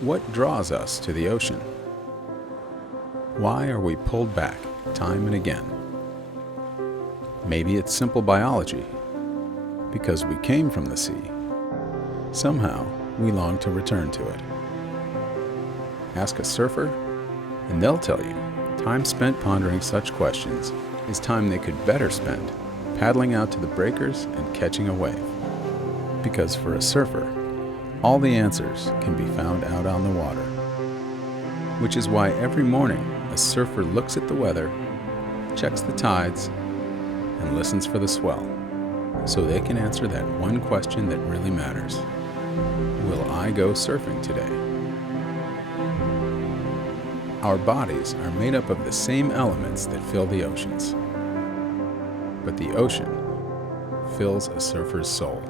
What draws us to the ocean? Why are we pulled back time and again? Maybe it's simple biology. Because we came from the sea. Somehow, we long to return to it. Ask a surfer, and they'll tell you time spent pondering such questions is time they could better spend paddling out to the breakers and catching a wave. Because for a surfer, all the answers can be found out on the water. Which is why every morning a surfer looks at the weather, checks the tides, and listens for the swell, so they can answer that one question that really matters. Will I go surfing today? Our bodies are made up of the same elements that fill the oceans. But the ocean fills a surfer's soul.